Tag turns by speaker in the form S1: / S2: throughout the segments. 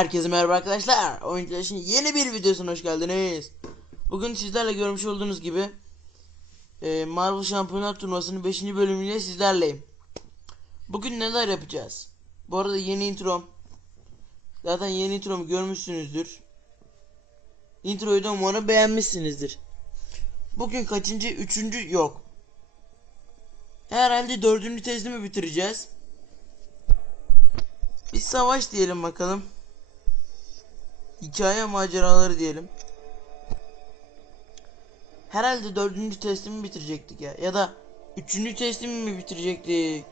S1: Herkese merhaba arkadaşlar. Oyuncular yeni bir videosuna hoş geldiniz. Bugün sizlerle görmüş olduğunuz gibi e, Marvel Şampiyonlar Turnuvası'nın 5. bölümüyle sizlerleyim. Bugün neler yapacağız? Bu arada yeni introm. Zaten yeni intromu görmüşsünüzdür. Introyu da umarım beğenmişsinizdir. Bugün kaçıncı? Üçüncü yok. Herhalde dördüncü tezimi bitireceğiz. Bir savaş diyelim bakalım. Hikaye maceraları diyelim. Herhalde dördüncü testimi bitirecektik ya. Ya da üçüncü testimi mi bitirecektik?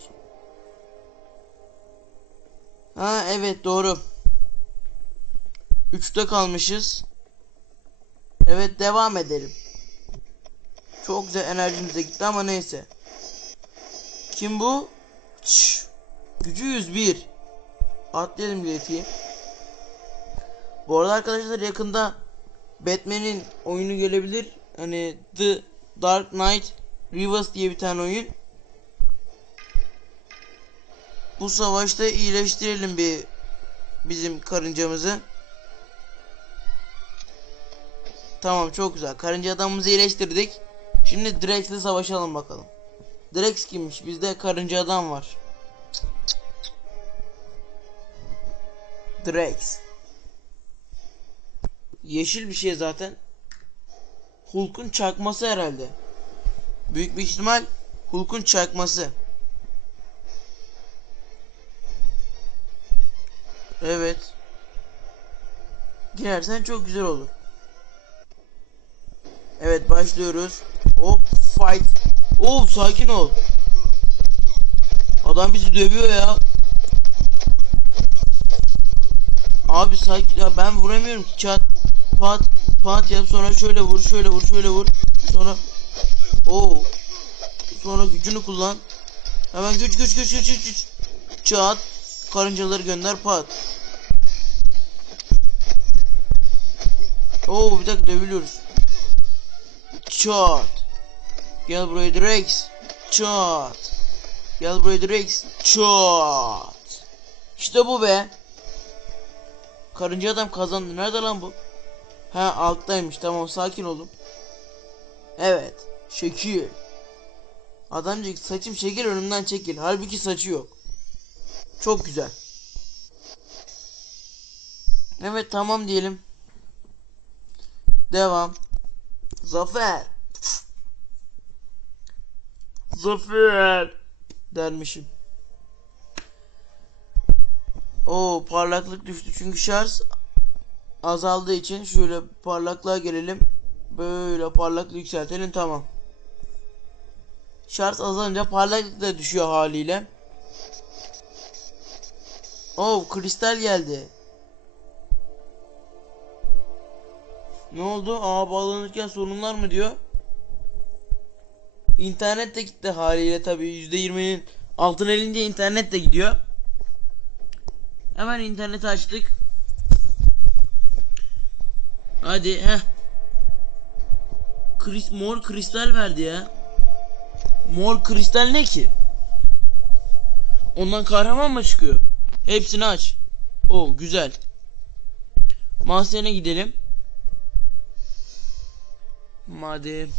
S1: Ha evet doğru. Üçte kalmışız. Evet devam edelim. Çok güzel enerjimize gitti ama neyse. Kim bu? Şşş. Gücü 101. Atlayalım biletiyi. Bu arada arkadaşlar yakında Batman'in oyunu gelebilir. Hani The Dark Knight Rises diye bir tane oyun. Bu savaşta iyileştirelim bir bizim karıncamızı. Tamam çok güzel. Karınca adamımızı iyileştirdik. Şimdi Drex'le savaşalım bakalım. Drex kimmiş? Bizde karınca adam var. Drex. Yeşil bir şey zaten. Hulk'un çakması herhalde. Büyük bir ihtimal Hulk'un çakması. Evet. Girersen çok güzel olur. Evet başlıyoruz. Hop fight. Oo sakin ol. Adam bizi dövüyor ya. Abi sakin ya ben vuramıyorum ki çat pat pat yap sonra şöyle vur şöyle vur şöyle vur. Sonra o sonra gücünü kullan. Hemen güç güç güç güç, güç çat karıncaları gönder pat Oo bir dakika dövülüyoruz. Çat gel buraya Drex. Çat gel buraya Drex. Çat işte bu be. Karınca adam kazandı. Nerede lan bu? Ha alttaymış. Tamam sakin olun. Evet. Şekil. Adamcık saçım şekil önümden çekil. Halbuki saçı yok. Çok güzel. Evet tamam diyelim. Devam. Zafer. Zafer. Dermişim. O parlaklık düştü çünkü şarj azaldığı için şöyle parlaklığa gelelim. Böyle parlaklığı yükseltelim tamam. Şarj azalınca parlaklık da düşüyor haliyle. Oh kristal geldi. Ne oldu? Aa bağlanırken sorunlar mı diyor? İnternet de gitti haliyle tabii %20'nin altın elince internet de gidiyor. Hemen interneti açtık. Hadi heh. Kris mor kristal verdi ya. Mor kristal ne ki? Ondan kahraman mı çıkıyor? Hepsini aç. O güzel. Mahzene gidelim. Madem.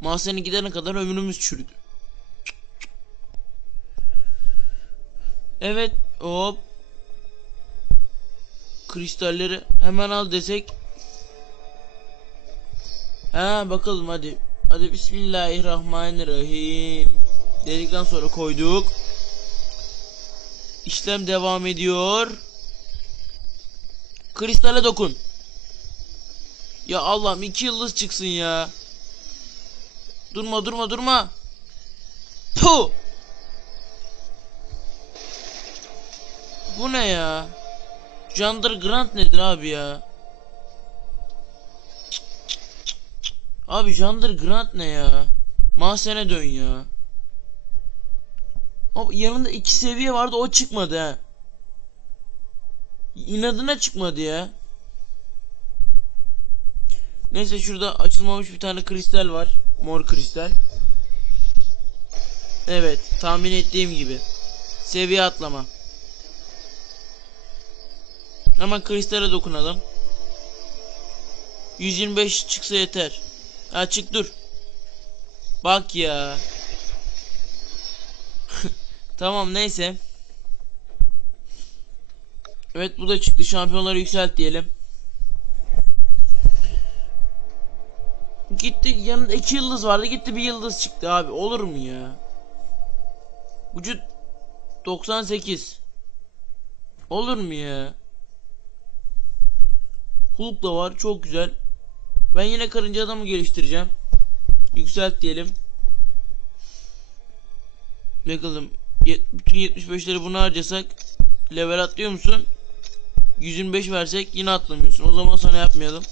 S1: Mahzene gidene kadar ömrümüz çürüdü. Evet hop. Kristalleri hemen al desek. Ha bakalım hadi. Hadi bismillahirrahmanirrahim. Dedikten sonra koyduk. İşlem devam ediyor. Kristale dokun. Ya Allah'ım iki yıldız çıksın ya. Durma durma durma. Puh. Bu ne ya? Jandır Grant nedir abi ya? Abi Jandır Grant ne ya? Mahsene dön ya. Abi yanında iki seviye vardı o çıkmadı ha. İnadına çıkmadı ya. Neyse şurada açılmamış bir tane kristal var. Mor kristal. Evet tahmin ettiğim gibi. Seviye atlama. Hemen kristale dokunalım. 125 çıksa yeter. Ha çık dur. Bak ya. tamam neyse. Evet bu da çıktı. Şampiyonları yükselt diyelim. Gitti yanında iki yıldız vardı gitti bir yıldız çıktı abi olur mu ya? Vücut 98 Olur mu ya? Hulk da var çok güzel. Ben yine karınca adamı geliştireceğim. Yükselt diyelim. Bakalım. Bütün 75'leri buna harcasak level atlıyor musun? 125 versek yine atlamıyorsun. O zaman sana yapmayalım.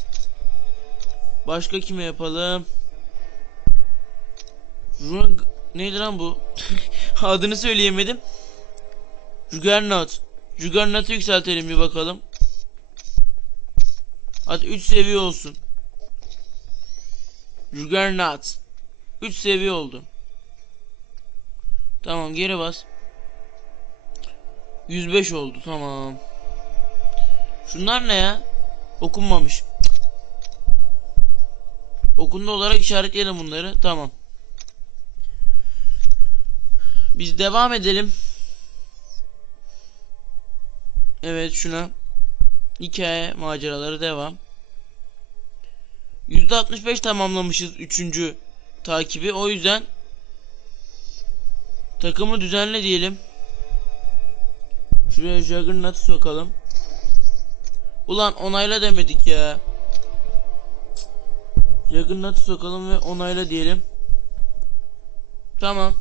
S1: Başka kime yapalım? Run neydi lan bu? Adını söyleyemedim. Juggernaut. Juggernaut'u yükseltelim bir bakalım. Hadi 3 seviye olsun. Juggernaut. 3 seviye oldu. Tamam geri bas. 105 oldu tamam. Şunlar ne ya? Okunmamış. Okundu olarak işaretleyelim bunları. Tamam. Biz devam edelim. Evet şuna. Hikaye maceraları devam. %65 tamamlamışız 3. takibi. O yüzden takımı düzenle diyelim. Şuraya Juggernaut'u sokalım. Ulan onayla demedik ya. Juggernaut'u sokalım ve onayla diyelim. Tamam.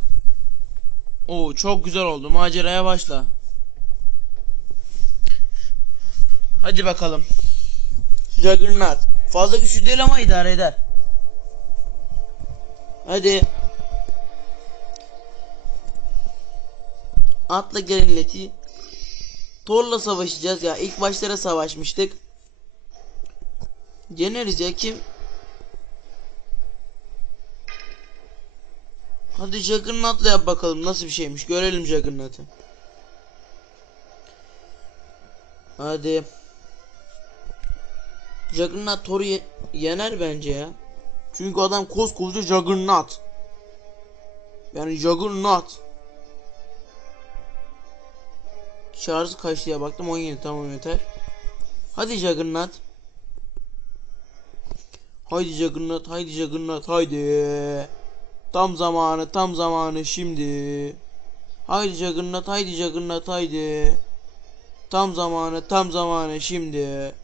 S1: Oo çok güzel oldu. Maceraya başla. Hadi bakalım. Juggernaut. Fazla güçlü değil ama idare eder. Hadi. Atla gelinleti. Thor'la savaşacağız ya. İlk başlara savaşmıştık. Yeneriz ya kim? Hadi Juggernaut'la yap bakalım nasıl bir şeymiş. Görelim Juggernaut'ı. Hadi. Juggernaut Thor'u ye- yener bence ya. Çünkü adam koskoca Juggernaut. Yani Juggernaut. Şarjı kaç diye baktım 17 tamam yeter. Hadi Juggernaut. Haydi Juggernaut, haydi Juggernaut, haydi. Tam zamanı, tam zamanı şimdi. Haydi Juggernaut, haydi Juggernaut, haydi. Tam zamanı, tam zamanı şimdi.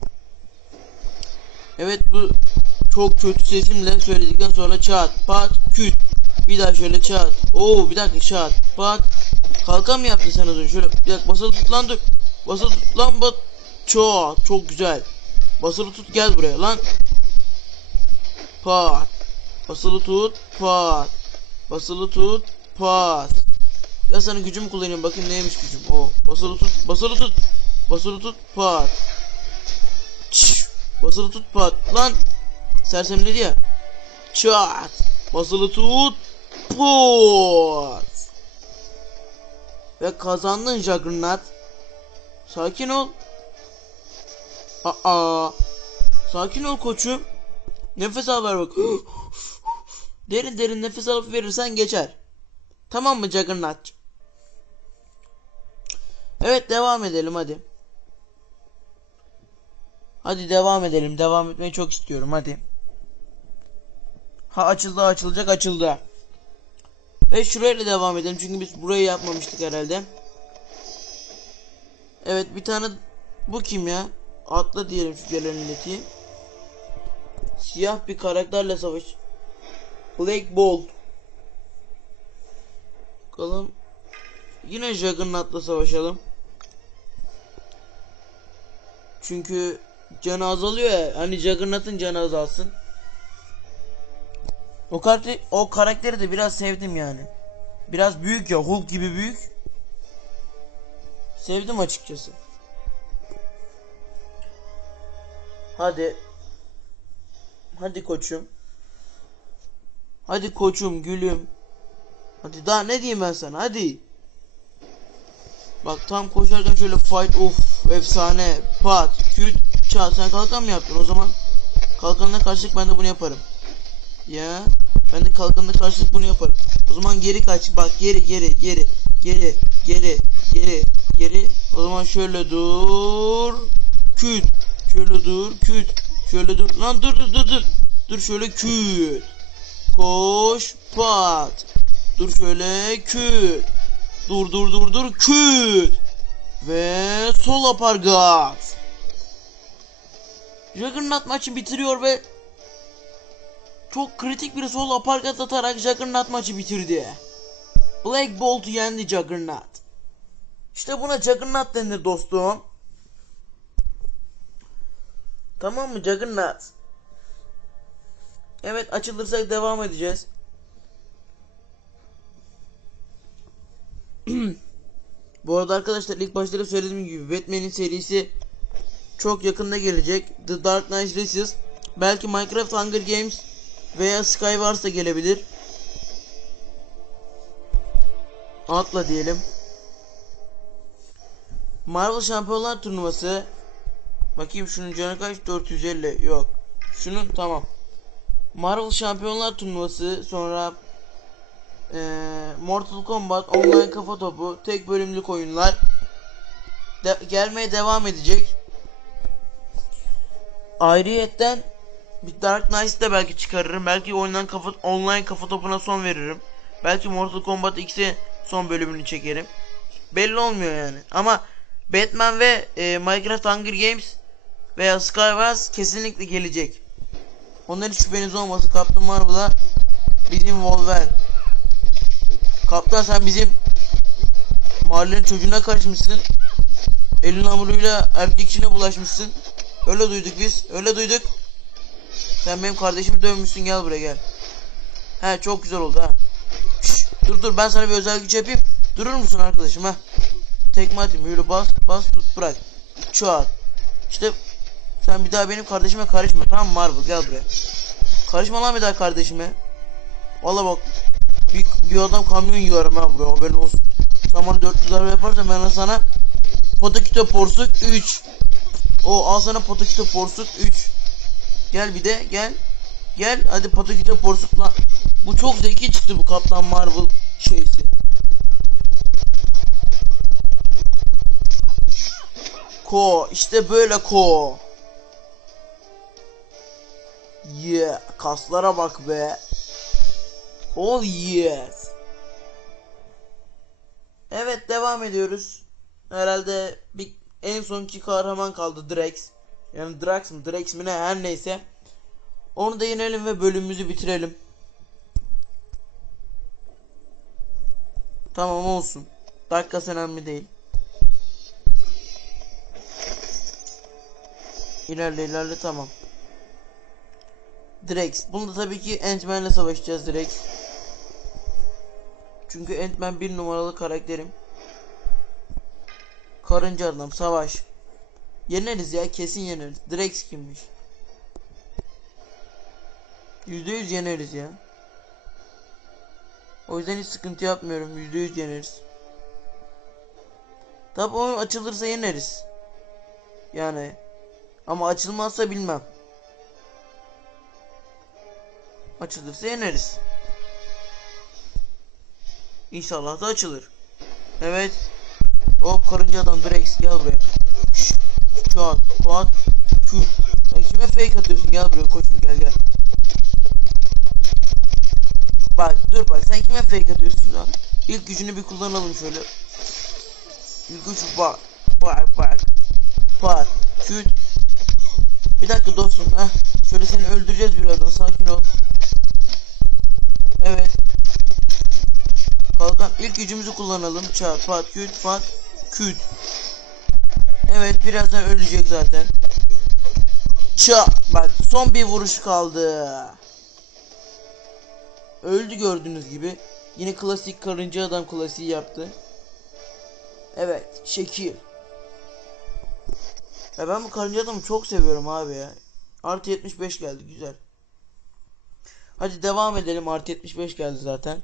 S1: Evet bu çok kötü sesimle söyledikten sonra çat, pat, küt. Bir daha şöyle çat. Oo bir dakika çat, pat. Kalkan mı yaptın sen önce? Şöyle bir dakika basılı tut lan dur. Basılı tut lan bat. Çat, çok güzel. Basılı tut gel buraya lan. Pat. Basılı tut, pat. Basılı tut, pat. Ya sana gücümü kullanayım bakayım neymiş gücüm. O basılı tut, basılı tut. Basılı tut, pat. Çş, basılı tut, pat. Lan. Sersemledi ya. Çat. Basılı tut, pat. Ve kazandın Juggernaut. Sakin ol. Aa. Sakin ol koçum. Nefes al ver bak. derin derin nefes alıp verirsen geçer. Tamam mı Juggernaut? Evet devam edelim hadi. Hadi devam edelim. Devam etmeyi çok istiyorum hadi. Ha açıldı açılacak açıldı. Ve şurayla devam edelim çünkü biz burayı yapmamıştık herhalde. Evet bir tane bu kim ya? Atla diyelim şu gelen illeti. Siyah bir karakterle savaş. Black Bolt. Bakalım. Yine Juggernaut'la savaşalım. Çünkü canı azalıyor ya. Hani Juggernaut'ın canı azalsın. O karakter, o karakteri de biraz sevdim yani. Biraz büyük ya, Hulk gibi büyük. Sevdim açıkçası. Hadi. Hadi koçum. Hadi koçum, gülüm. Hadi daha ne diyeyim ben sana? Hadi. Bak tam koşarken şöyle fight of efsane. Pat. Küt. Çat. Sen kalkan mı yaptın? O zaman kalkanına karşılık ben de bunu yaparım. Ya. Ben de kalkanına karşılık bunu yaparım. O zaman geri kaç. Bak geri geri geri. Geri geri geri geri. O zaman şöyle dur. Küt. Şöyle dur. Küt. Şöyle dur. Lan dur dur dur dur. Dur şöyle küt. Koş pat. Dur şöyle küt. Dur dur dur dur küt. Ve sol apargat. Juggernaut maçı bitiriyor ve çok kritik bir sol aparkat atarak Juggernaut maçı bitirdi. Black Bolt'u yendi Juggernaut. İşte buna Juggernaut denir dostum. Tamam mı Juggernaut? Evet açılırsak devam edeceğiz. Bu arada arkadaşlar ilk başta söylediğim gibi Batman'in serisi çok yakında gelecek. The Dark Knight Rises belki Minecraft Hunger Games veya Skywars da gelebilir. Atla diyelim. Marvel Şampiyonlar Turnuvası Bakayım şunun canı kaç? 450. Yok. Şunun tamam. Marvel Şampiyonlar Turnuvası sonra eee, Mortal Kombat online kafa topu tek bölümlük oyunlar de- gelmeye devam edecek. Ayrıyetten bir Dark Knight'ı da belki çıkarırım. Belki oyundan kafa online kafa topuna son veririm. Belki Mortal Kombat X'e son bölümünü çekerim. Belli olmuyor yani. Ama Batman ve e, Minecraft Hunger Games veya Skywars kesinlikle gelecek. Onların şüpheniz olmasın. Captain Marvel'a bizim Wolverine. Kaptan sen bizim mahallenin çocuğuna karışmışsın. Elin hamuruyla erkek işine bulaşmışsın. Öyle duyduk biz. Öyle duyduk. Sen benim kardeşimi dövmüşsün gel buraya gel. He çok güzel oldu ha. Şş, dur dur ben sana bir özel güç yapayım. Durur musun arkadaşım ha? Tekme atayım yürü bas bas tut bırak. An. İşte sen bir daha benim kardeşime karışma tamam mı Marvel gel buraya. Karışma lan bir daha kardeşime. Valla bak bir, bir adam kamyon yiyorum ha buraya haberin olsun. Bana 400 araba yaparsan ben sana Potakito porsuk 3 O al sana Potakito porsuk 3 Gel bir de gel. Gel hadi Potakito porsuk lan. Bu çok zeki çıktı bu Kaptan Marvel şeysi. Ko işte böyle ko. Yeah kaslara bak be. Oh yes. Evet devam ediyoruz. Herhalde bir en sonki kahraman kaldı Drax Yani Drax mı Drax mi ne her neyse Onu da yenelim ve bölümümüzü bitirelim Tamam olsun Dakikası önemli değil İlerle ilerle tamam. Drax. Bunda tabii ki Ant-Man'le savaşacağız Drax. Çünkü Ant-Man bir numaralı karakterim. Karınca adam savaş. Yeneriz ya kesin yeneriz. Drax kimmiş? Yüzde yüz yeneriz ya. O yüzden hiç sıkıntı yapmıyorum. Yüzde yüz yeneriz. Tabi oyun açılırsa yeneriz. Yani ama açılmazsa bilmem. Açılırsa yeneriz. İnşallah da açılır. Evet. Hop karınca adam Drex gel buraya. Şşş. Çat. Pat. Küt. Sen kime fake atıyorsun gel buraya koçum gel gel. Bak dur bak sen kime fake atıyorsun lan? İlk gücünü bir kullanalım şöyle. İlk güç bak. Bak bak. Pat. Küt. Bir dakika dostum. Heh. Şöyle seni öldüreceğiz birazdan. Sakin ol. Evet. Kalkan ilk gücümüzü kullanalım. Çat, pat, küt, pat, küt. Evet birazdan ölecek zaten. Ça. Bak son bir vuruş kaldı. Öldü gördüğünüz gibi. Yine klasik karınca adam klasiği yaptı. Evet şekil. Ya ben bu karınca adamı çok seviyorum abi ya. Artı 75 geldi güzel. Hadi devam edelim artı 75 geldi zaten.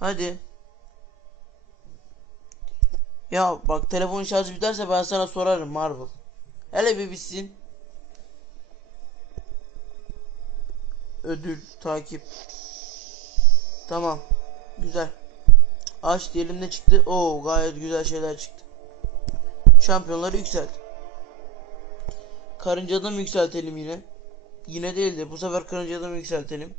S1: Hadi. Ya bak telefon şarjı biterse ben sana sorarım Marvel. Hele bir bitsin. Ödül, takip. Tamam. Güzel. Aç diyelim ne çıktı? Oo gayet güzel şeyler çıktı. Şampiyonları yükselt. Karıncadan mı yükseltelim yine? Yine değildi. Bu sefer karıncadan mı yükseltelim?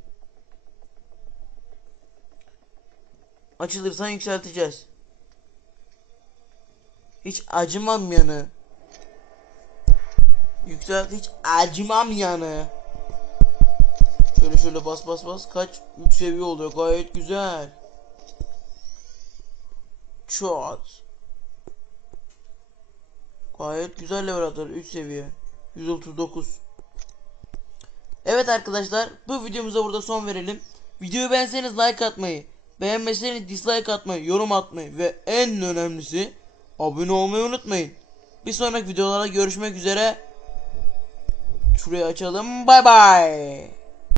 S1: Açılırsan yükselteceğiz. Hiç acımam yanı. Yükselt hiç acımam yanı. Şöyle şöyle bas bas bas. Kaç? 3 seviye oluyor. Gayet güzel. Çat. Gayet güzel level atlar. 3 seviye. 139. Evet arkadaşlar. Bu videomuza burada son verelim. Videoyu beğenseniz like atmayı. Beğenmezseniz dislike atmayı. Yorum atmayı. Ve en önemlisi abone olmayı unutmayın. Bir sonraki videolara görüşmek üzere. Şurayı açalım. Bay bay.